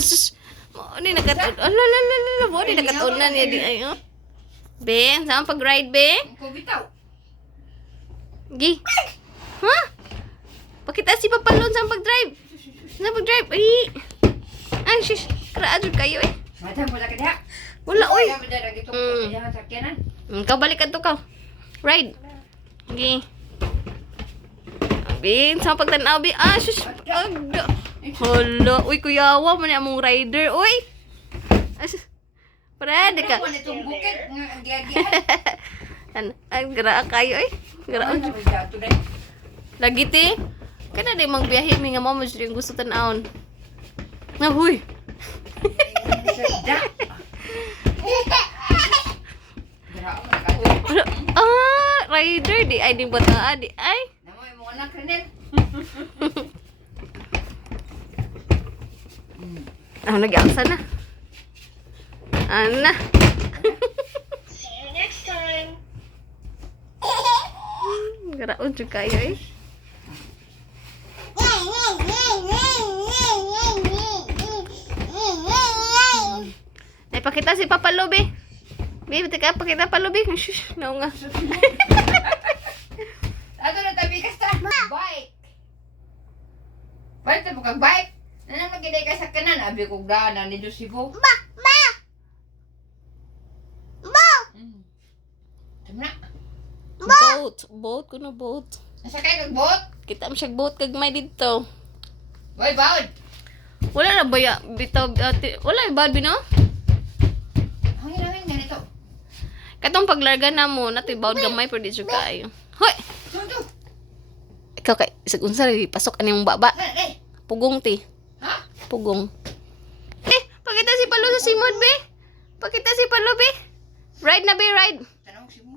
sus. Mo ni nakatun. Ala, mo ni nakatunan niya di ay. Oh. Be, saan pag-ride, be? Ko bitaw. Gi. Ha? Pakita si Papalon saan pag-drive. Saan pag-drive? Ay, shush. Karaadyo kayo eh. Madam mo ka diha. Wala, oy. Kaya mo dara gito ko diha sa sakyanan. Ikaw balik ka to ka. Ride. Gi. Bin, saan pagtanaw, be? Ah, shush. Agda. Hala, uy, kuyawa mo na among rider, uy. Parade ka. Ano itong bukid nga giagian. Ay, gra kayo, eh. Gra. Ano ba siya today? Lagi, te. Kana di magbiyahe, mi nga mo, mas yung gusto tanawon. Na, huy. Rider, di ay, di bata, di ay. Namoy mo anak Renel. Nag-asa na. Ana. See you next time. Garaon jud kayo eh. Ay pakita si Papa Lobe. Baby, teka pakita Papa Lobe. Shush, no nga. Ato na tabi ka sa bike. Balik mo kag bike. Nanang magiday ka sa kanan, abi ko gana ni Josibo. Tama na. Boat kuno boat. Nasa kay kag bot? Kita mo siya boat kag may dito. Boy, bawd. Wala na ba ya bitaw wala ba bino? Hangin ganito. Katong paglarga na mo, natoy bawd gamay pero di jud kayo. Hoy, Sundo. ikaw kay isag unsa ri pasok ani mong baba. Eh. Pugong ti. Ha? Pugong. Pakita si Palo sa simod, be. Pakita si Palo, be. Ride na, be, ride. Tanong si mo.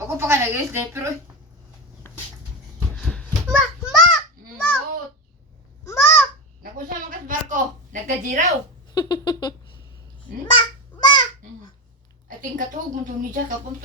Ako pa ka nag-is day pero. Bot. Nakusama ka sa barko. Nagkajiraw. Ating katog mo to ni Jack kapag